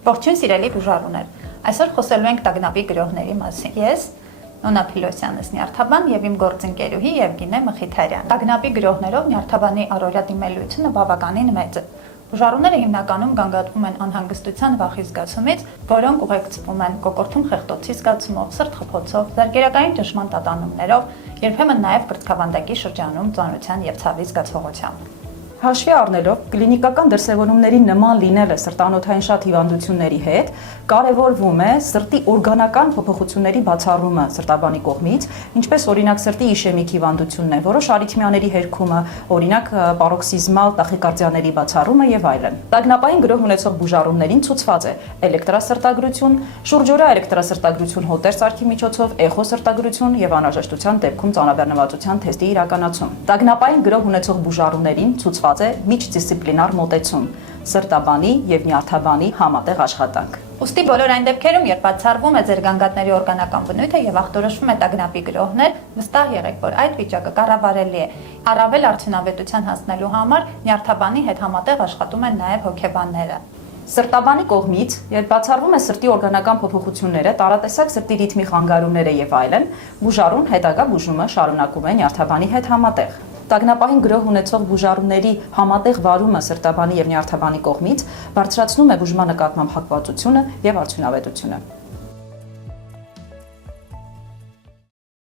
Ողջույն սիրելի բուժարուներ։ Այսօր խոսելու ենք տագնապի գրոհների մասին։ Ես Նոնա Փիլոսյանս նյարդաբան եւ իմ գործընկերուհի Եվգենիա Մխիթարյան։ Տագնապի գրոհներով նյարդաբանի առօրյա դիմելությունը բավականին մեծ է։ Բուժարուները հիմնականում գանգատվում են անհանգստության վախի զգացումից, որոնք ուղեկցվում են կոկորտում խեղդոցի զգացումով, սրտխփոցով, զարկերակային ճնշման տատանումներով, երբեմն նաեւ կրծքավանդակի շրջանում ծանրության եւ ցավի զգացողությամբ։ Հաշվի առնելով կլինիկական դրսևորումների նման լինելը սրտանոթային շատ հիվանդությունների հետ, կարևորվում է սրտի օրգանական փոփոխությունների բացառումը սրտաբանի կողմից, ինչպես օրինակ սրտի իշեմիկ հիվանդությունն է, որոշ արիթմիաների հերքումը, օրինակ պարոքսիզմալ տախիկարդիաների բացառումը եւ այլն։ Տագնապային գրոհ ունեցող բուժարուններին ցուցված է էլեկտրասրտագրություն, շուրջօրյա էլեկտրասրտագրություն հոտեր սարքի միջոցով, էխոսրտագրություն եւ անհրաժեշտության դեպքում ծանրաբեռնվածության թեստի իրականացում։ Տագնապային գրոհ ունեցող բուժարուններին ցուցված է միջդիսցիպլինար մոտեցում, սրտաբանի եւ նյարդաբանի համատեղ աշխատանք։ Ուստի բոլոր այն դեպքերում, երբ բացառվում է ձեր գանգատների օրգանական բնույթը եւ ախտորոշվում է տագնապի գրոհներ, վստահ եղեք, որ այդ վիճակը կառավարելի է։ Առավել արդյունավետության հասնելու համար նյարդաբանի հետ համատեղ աշխատում են նաեւ հոգեբանները։ Սրտաբանի կողմից, երբ բացառվում է սրտի օրգանական փոփոխությունները, տարատեսակ սրտի ռիթմի խանգարումները եւ այլն, բուժարուն հետագա բուժումը շարունակում է նյարդաբանի հետ համատեղ։ Տագնապային գրոհ ունեցող բուժարունների համատեղ վարումը սրտաբանի եւ նյարդաբանի կողմից բարձրացնում է բուժման նկատմամբ հակվածությունը եւ արդյունավետությունը։